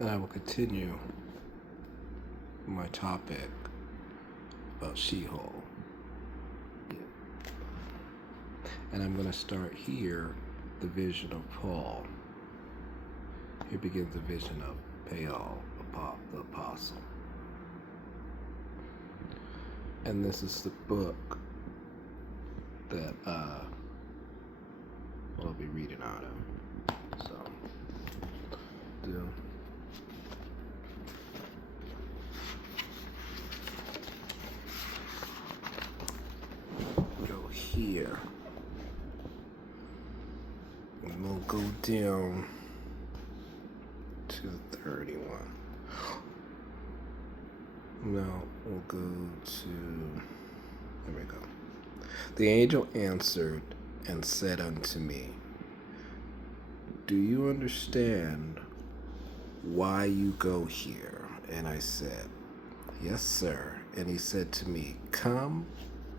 And I will continue my topic about Sheol. And I'm going to start here, the vision of Paul. Here begins the vision of Paul, the apostle. And this is the book that I'll be reading out of. So, go here. And we'll go down to 31. Now we'll go to, there we go. The angel answered and said unto me, do you understand why you go here? And I said, yes, sir. And he said to me, come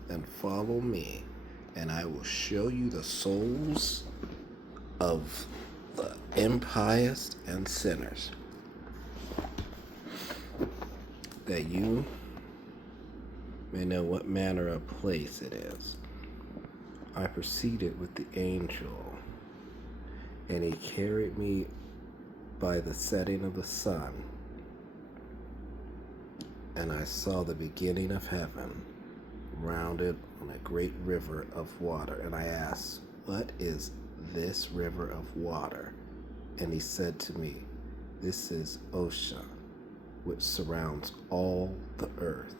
and follow me, and I will show you the souls of the impious and sinners, that you may know what manner of place it is. I proceeded with the angel, and he carried me by the setting of the sun, and I saw the beginning of heaven, rounded on a great river of water. And I asked, what is this river of water? And he said to me, this is ocean, which surrounds all the earth.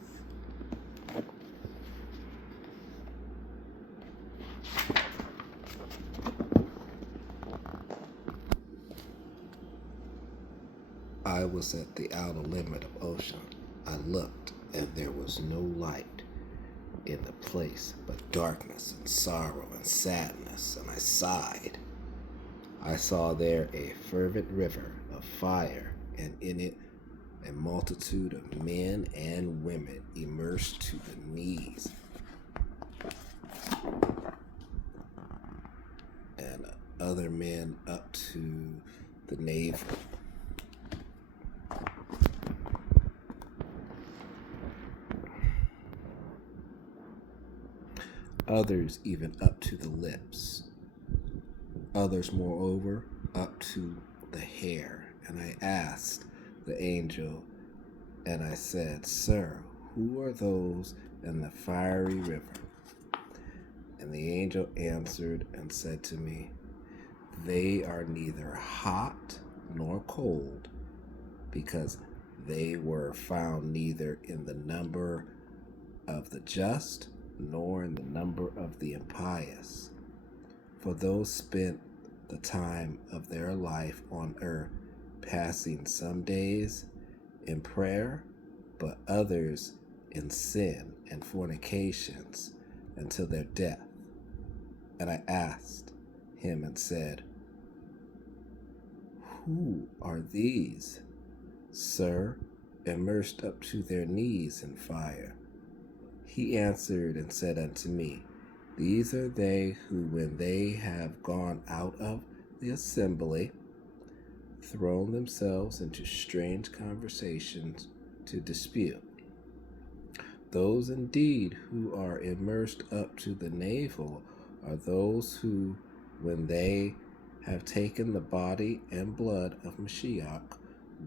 I was at the outer limit of ocean. I looked, and there was no light in the place, but darkness and sorrow and sadness, and I sighed. I saw there a fervent river of fire, and in it a multitude of men and women immersed to the knees, and other men up to the navel. Others even up to the lips. Others, moreover, up to the hair. And I asked the angel, and I said, sir, who are those in the fiery river? And the angel answered and said to me, they are neither hot nor cold, because they were found neither in the number of the just, nor in the number of the impious. For those spent the time of their life on earth, passing some days in prayer, but others in sin and fornications until their death. And I asked him and said, who are these, sir, immersed up to their knees in fire? He answered and said unto me, these are they who, when they have gone out of the assembly, thrown themselves into strange conversations to dispute. Those indeed who are immersed up to the navel are those who, when they have taken the body and blood of Mashiach,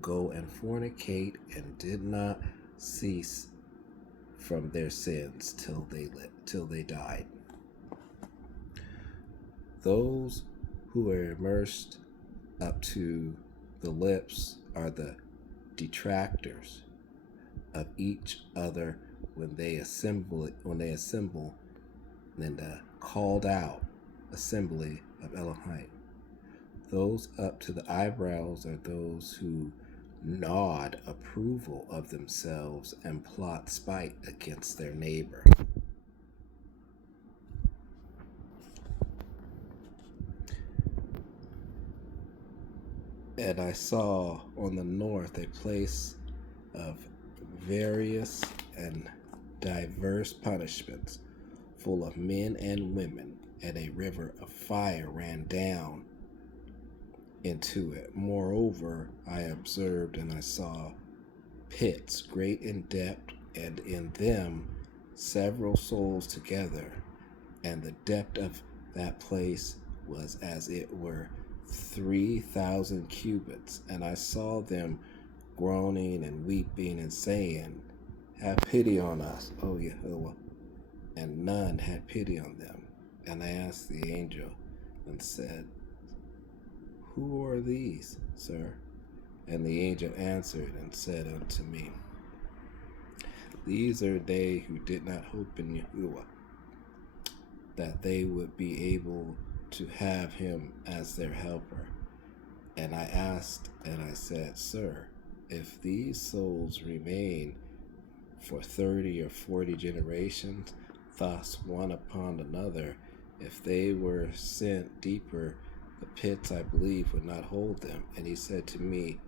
go and fornicate, and did not cease from their sins till they died. Those who are immersed up to the lips are the detractors of each other when they assemble in the called out assembly of Elohim. Those up to the eyebrows are those who nod approval of themselves and plot spite against their neighbor. And I saw on the north a place of various and diverse punishments, full of men and women, and a river of fire ran down into it. Moreover, I observed and I saw pits great in depth, and in them several souls together, and the depth of that place was as it were 3,000 cubits. And I saw them groaning and weeping and saying, "Have pity on us, O Yahuwah." And none had pity on them. And I asked the angel and said, "Who are these, sir?" And the angel answered and said unto me, "These are they who did not hope in Yahuwah, that they would be able to have him as their helper." And I asked and I said, "Sir, if these souls remain for 30 or 40 generations, thus one upon another, if they were sent deeper, the pits, I believe, would not hold them." And he said to me,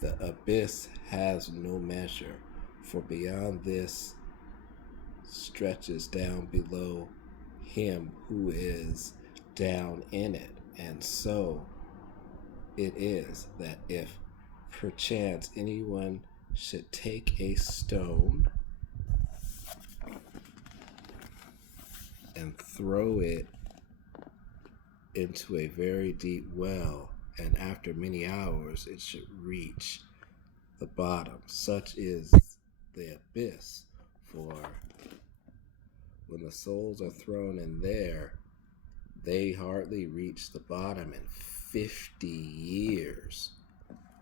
"The abyss has no measure, for beyond this stretches down below him who is down in it. And so it is that if perchance anyone should take a stone and throw it into a very deep well, and after many hours it should reach the bottom. Such is the abyss, for when the souls are thrown in there, they hardly reach the bottom in 50 years.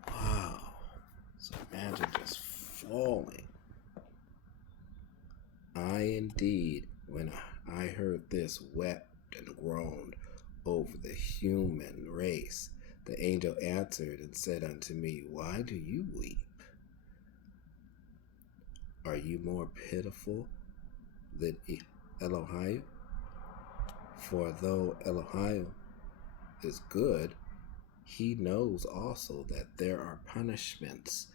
Wow. So imagine just falling. I indeed, when I heard this, wept and groaned over the human race. The angel answered and said unto me, "Why do you weep? Are you more pitiful than Elohim? For though Elohim is good, he knows also that there are punishments,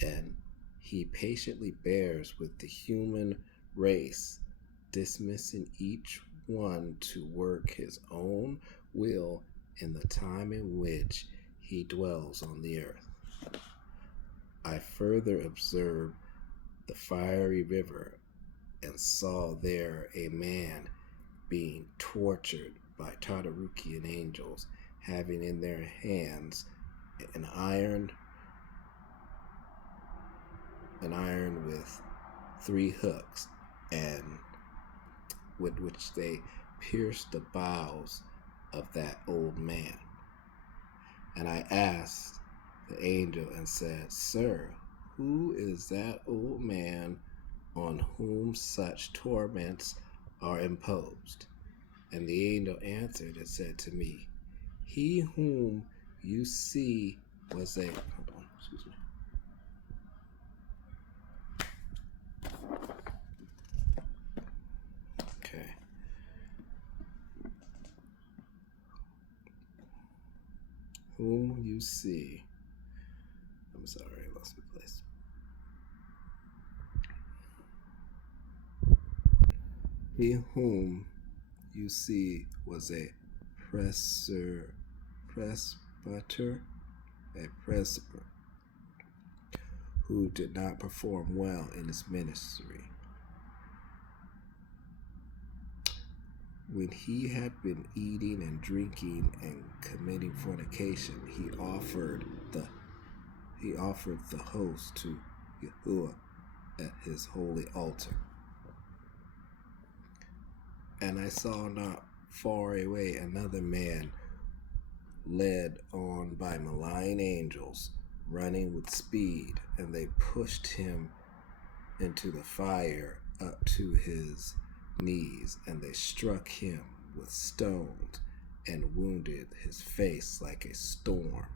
and he patiently bears with the human race, dismissing each one to work his own will in the time in which he dwells on the earth." I further observed the fiery river, and saw there a man being tortured by Tartarukian angels, having in their hands an iron with 3 hooks, and with which they pierced the bowels of that old man. And I asked the angel and said, "Sir, who is that old man on whom such torments are imposed?" And the angel answered and said to me, "He whom you see was a..." Hold on, excuse me. Okay. Whom you see. I'm sorry, I lost my place. He whom you see was a presbyter, who did not perform well in his ministry. When he had been eating and drinking and committing fornication, he offered the host to Yahuwah at his holy altar. And I saw not far away another man led on by malign angels, running with speed, and they pushed him into the fire up to his knees, and they struck him with stones and wounded his face like a storm,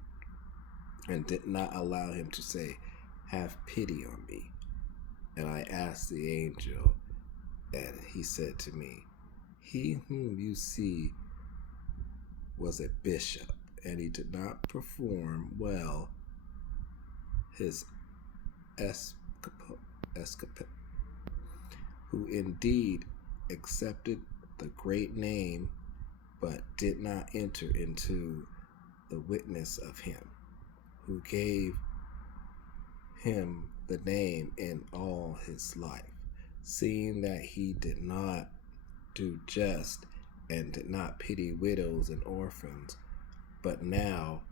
and did not allow him to say, "Have pity on me." And I asked the angel, and he said to me, "He whom you see was a bishop, and he did not perform well his escapade, who indeed accepted the great name, but did not enter into the witness of him, who gave him the name in all his life, seeing that he did not do just and did not pity widows and orphans, but now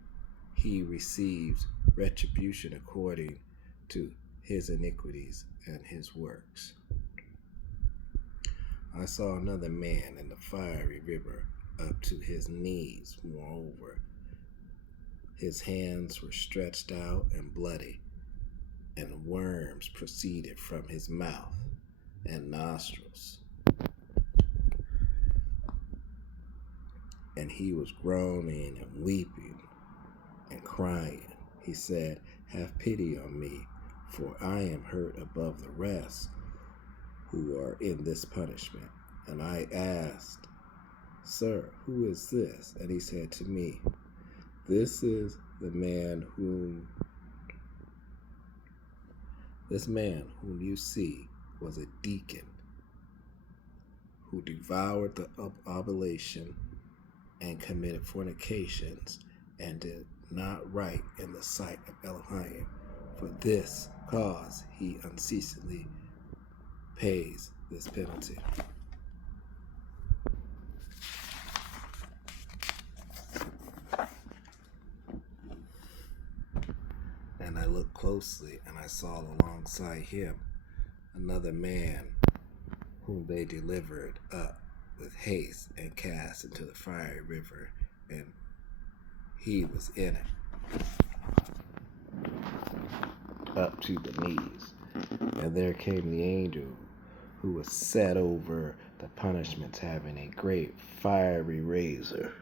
he receives retribution according to his iniquities and his works. I saw another man in the fiery river up to his knees. Moreover, his hands were stretched out and bloody, and worms proceeded from his mouth and nostrils. And he was groaning and weeping and crying. He said, "Have pity on me, for I am hurt above the rest who are in this punishment." And I asked, "Sir, who is this?" And he said to me, This man whom you see was a deacon who devoured the oblation and committed fornications and did not right in the sight of Elohim. For this cause he unceasingly pays this penalty. And I looked closely, and I saw alongside him another man whom they delivered up with haste and cast into the fiery river, and he was in it up to the knees. And there came the angel who was set over the punishments, having a great fiery razor,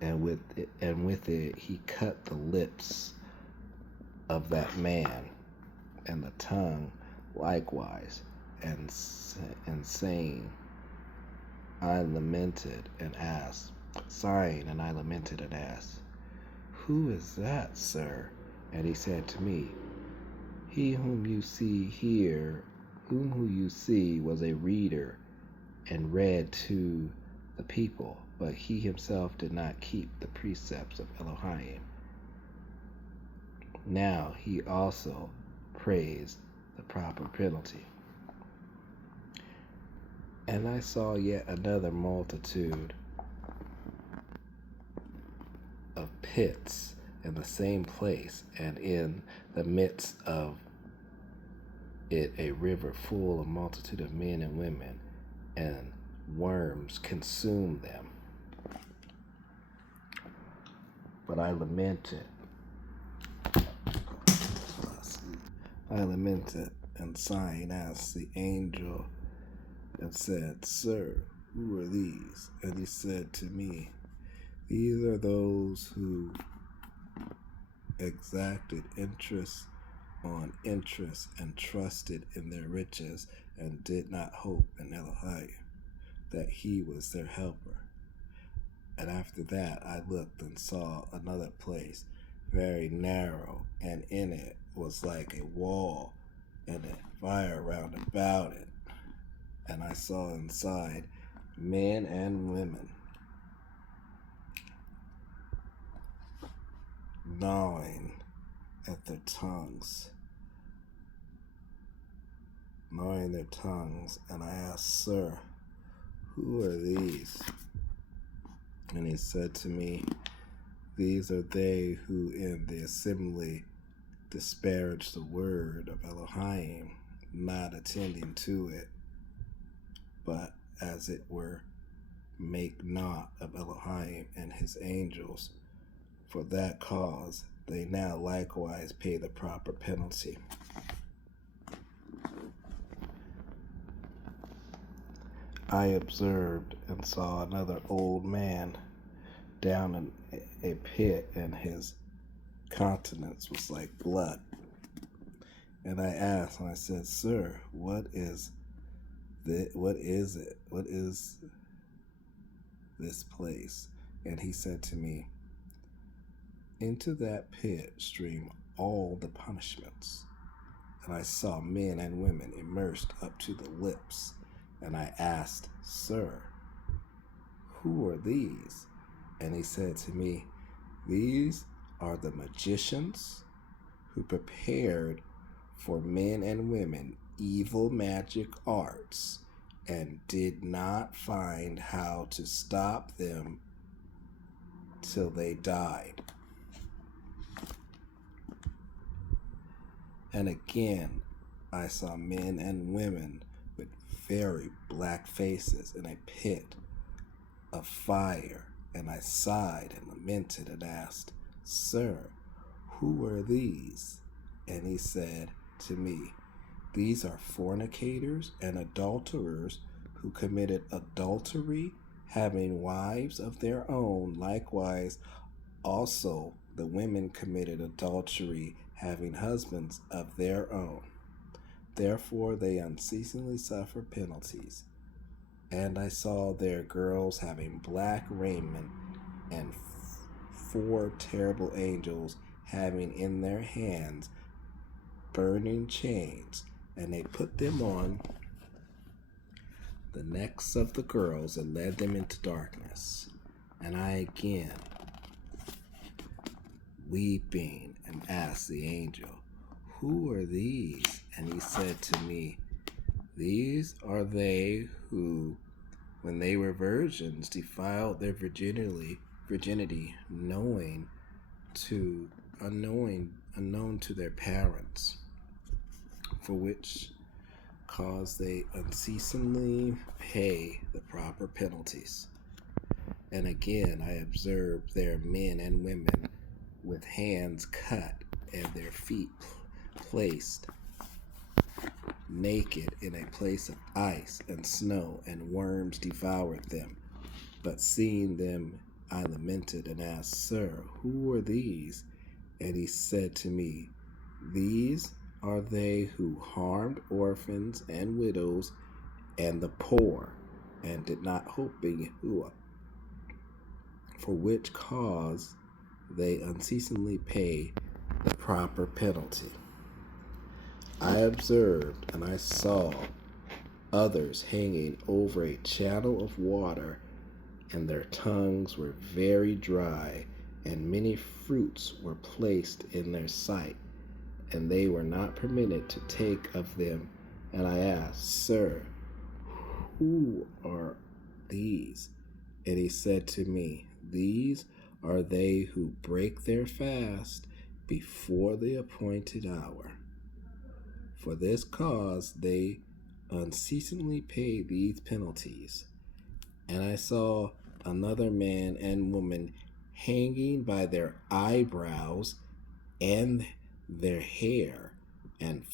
and with it he cut the lips of that man and the tongue likewise, and saying, I lamented and asked, "Who is that, sir?" And he said to me, He whom you see was a reader and read to the people, but he himself did not keep the precepts of Elohim. Now he also praised the proper penalty. And I saw yet another multitude of pits in the same place, and in the midst of it a river full of multitude of men and women, and worms consumed them. But I lamented and sighing asked the angel and said, Sir, who are these? And he said to me, These are those who exacted interest on interest and trusted in their riches and did not hope in Elohim, that he was their helper. And after that I looked and saw another place, very narrow, and in it was like a wall, and a fire round about it. And I saw inside men and women gnawing their tongues. And I asked, Sir, who are these? And he said to me, These are they who in the assembly disparage the word of Elohim, not attending to it, but as it were make naught of Elohim and his angels. For that cause they now likewise pay the proper penalty. I observed and saw another old man down in a pit, and his countenance was like blood. And I asked, and I said, Sir, what is it? What is this place? And he said to me, Into that pit stream all the punishments. And I saw men and women immersed up to the lips. And I asked, Sir, Who are these? And he said to me, These are the magicians who prepared for men and women evil magic arts and did not find how to stop them till they died. And again, I saw men and women with very black faces in a pit of fire, and I sighed and lamented and asked, Sir, who are these? And he said to me, These are fornicators and adulterers who committed adultery, having wives of their own. Likewise, also the women committed adultery, having husbands of their own. Therefore they unceasingly suffer penalties. And I saw their girls having black raiment, and four terrible angels having in their hands burning chains, and they put them on the necks of the girls and led them into darkness. And I again, weeping, and asked the angel, Who are these? And he said to me, These are they who, when they were virgins, defiled their virginity, unknown to their parents, for which cause they unceasingly pay the proper penalties. And again I observed their men and women with hands cut and their feet placed naked in a place of ice and snow, and worms devoured them. But seeing them, I lamented and asked, Sir, who are these? And he said to me, These are they who harmed orphans and widows and the poor, and did not hope in Yahuwah, for which cause they unceasingly pay the proper penalty. I observed and I saw others hanging over a channel of water, and their tongues were very dry, and many fruits were placed in their sight, and they were not permitted to take of them. And I asked, Sir, who are these? And he said to me, These are they who break their fast before the appointed hour. For this cause they unceasingly pay these penalties. And I saw another man and woman hanging by their eyebrows and their hair, and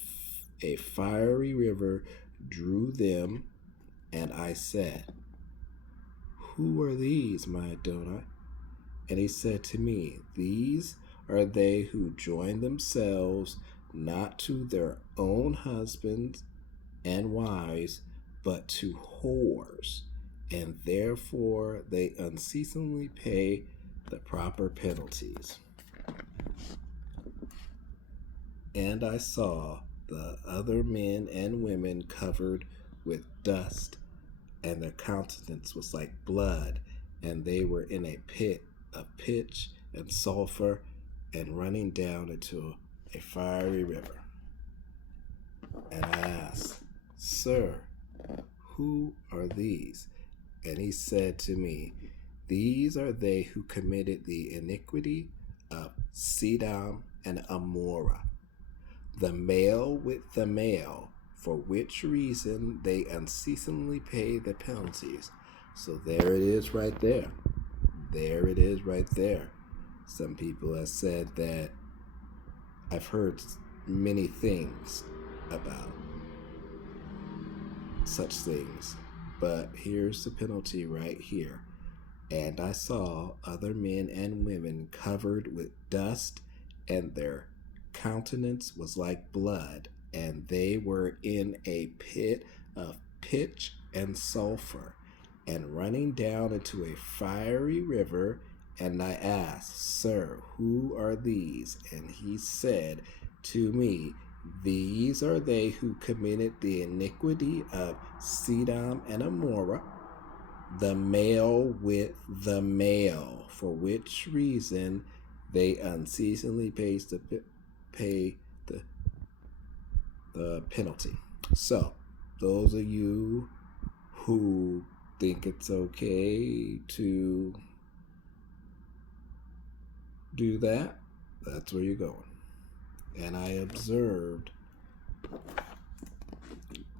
a fiery river drew them. And I said, Who are these, my Adonai? And he said to me, These are they who join themselves not to their own husbands and wives, but to whores, and therefore they unceasingly pay the proper penalties. And I saw the other men and women covered with dust, and their countenance was like blood, and they were in a pit of pitch and sulfur, and running down into a fiery river. And I asked, Sir, who are these? And he said to me, These are they who committed the iniquity of Sedom and Amorah, the male with the male, for which reason they unceasingly pay the penalties. So there it is right there. There it is right there. Some people have said that I've heard many things about such things, but here's the penalty right here. And I saw other men and women covered with dust, and their countenance was like blood, and they were in a pit of pitch and sulfur, and running down into a fiery river. And I asked, Sir, who are these? And he said to me, These are they who committed the iniquity of Sedom and Amorah, the male with the male, for which reason they unceasingly pay the penalty. So, those of you who think it's okay to do that, that's where you're going. And I observed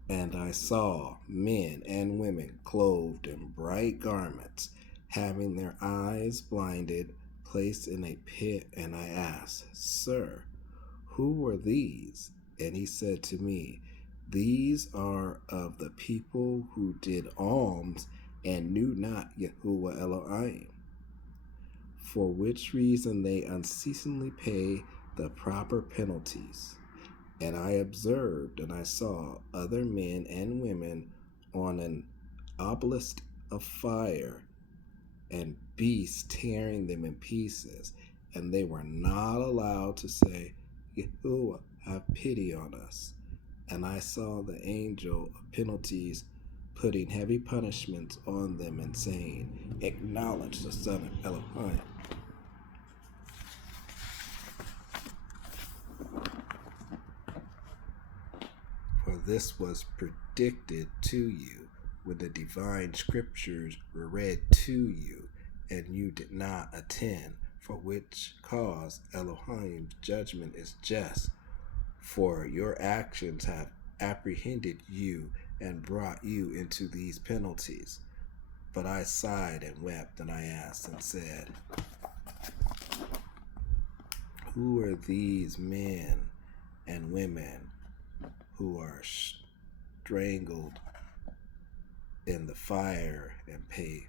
and I saw men and women clothed in bright garments, having their eyes blinded, placed in a pit. And I asked, Sir, who were these? And he said to me, These are of the people who did alms and knew not Yahuwah Elohim, for which reason they unceasingly pay the proper penalties. And I observed and I saw other men and women on an obelisk of fire, and beasts tearing them in pieces, and they were not allowed to say, Yahuwah, have pity on us. And I saw the angel of penalties putting heavy punishments on them and saying, Acknowledge the Son of Elohim. For this was predicted to you when the divine scriptures were read to you, and you did not attend, for which cause Elohim's judgment is just, for your actions have apprehended you and brought you into these penalties. But I sighed and wept, and I asked and said, Who are these men and women who are strangled in the fire and pay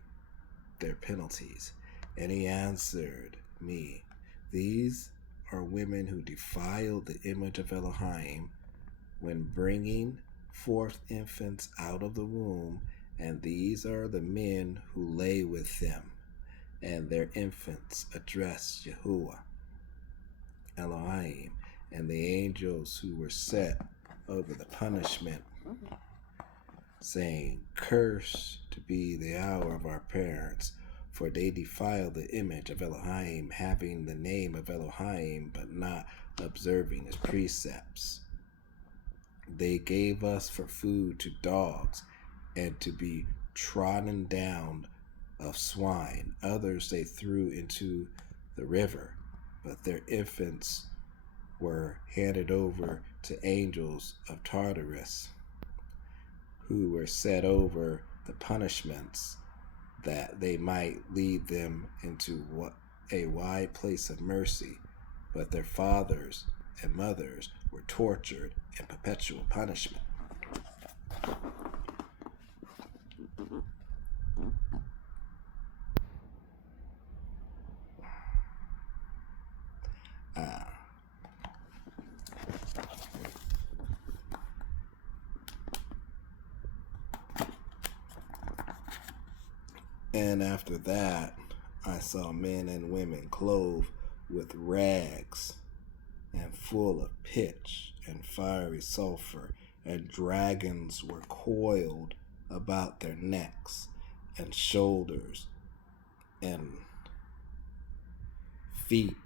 their penalties? And he answered me, These are women who defiled the image of Elohim when bringing forth infants out of the womb, and these are the men who lay with them, and their infants addressed Yahuwah Elohim, and the angels who were set over the punishment, saying, Cursed to be the hour of our parents, for they defiled the image of Elohim, having the name of Elohim, but not observing his precepts. They gave us for food to dogs, and to be trodden down of swine. Others they threw into the river, but their infants were handed over to angels of Tartarus, who were set over the punishments, that they might lead them into a wide place of mercy. But their fathers and mothers were tortured in perpetual punishment. And after that, I saw men and women clothed with rags and full of pitch and fiery sulfur, and dragons were coiled about their necks and shoulders and feet.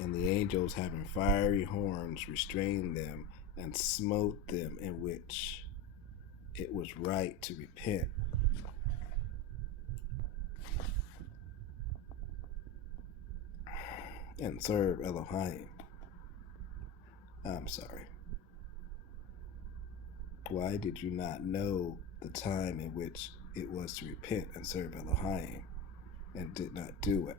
And the angels having fiery horns restrained them and smote them, in which it was right to repent. And serve Elohim. I'm sorry. Why did you not know the time in which it was to repent and serve Elohim, and did not do it?